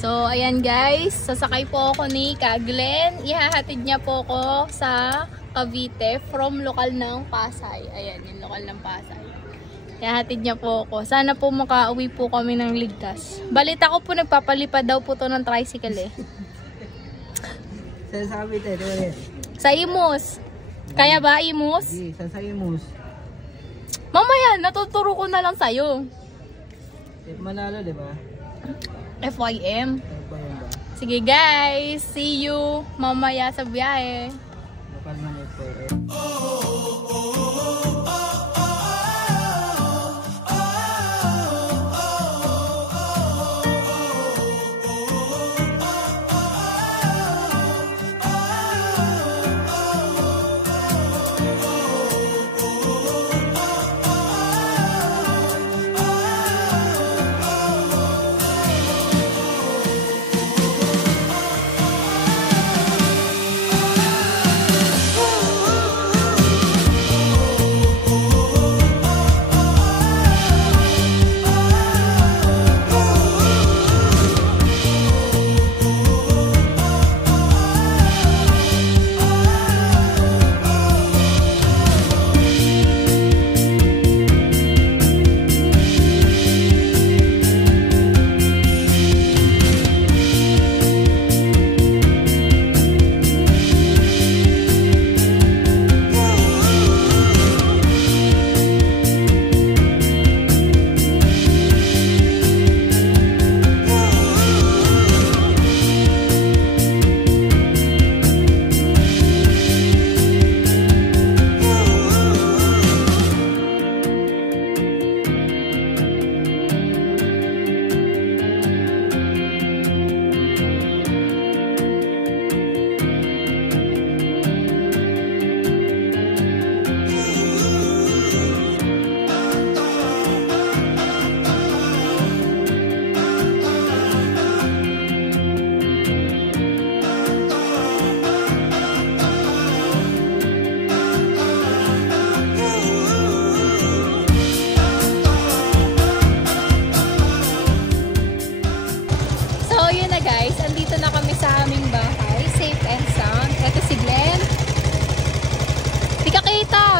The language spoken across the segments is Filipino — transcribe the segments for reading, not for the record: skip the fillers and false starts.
So, ayan guys. Sasakay po ako ni Kaglen. Ihahatid niya po ako sa Cavite from lokal ng Pasay. Ayan, yung lokal ng Pasay. Ihahatid niya po ako. Sana po makauwi po kami ng ligtas. Balita ko po nagpapalipad daw po to ng tricycle eh. Saan sa Cavite? Di ba rin? Sa Imus. Kaya ba Imus? Hindi, saan sa Imus? Mamaya, natuturo ko na lang sa'yo. Manalo, di ba? FYM. Ano ba yun ba? Sige guys, see you mamaya sa biyahe. Lokal ng F4.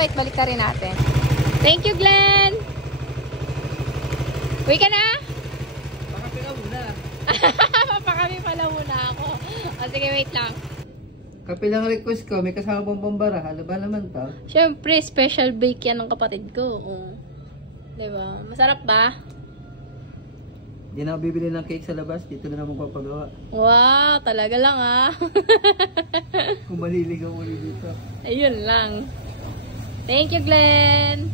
Wait, balik ka rin natin. Thank you, Glenn! Uwi ka na? Pakapi ka muna. Papakapi pala muna ako. O, sige, wait lang. Kape lang request ko, may kasama pong pambara. Ano ba naman to? Siyempre, special bake yan ng kapatid ko. Diba? Masarap ba? Hindi na ako bibili ng cake sa labas. Dito na naman papagawa. Wow, talaga lang ah. Kung maliligaw ulit dito. Ayun lang. Thank you, Glenn!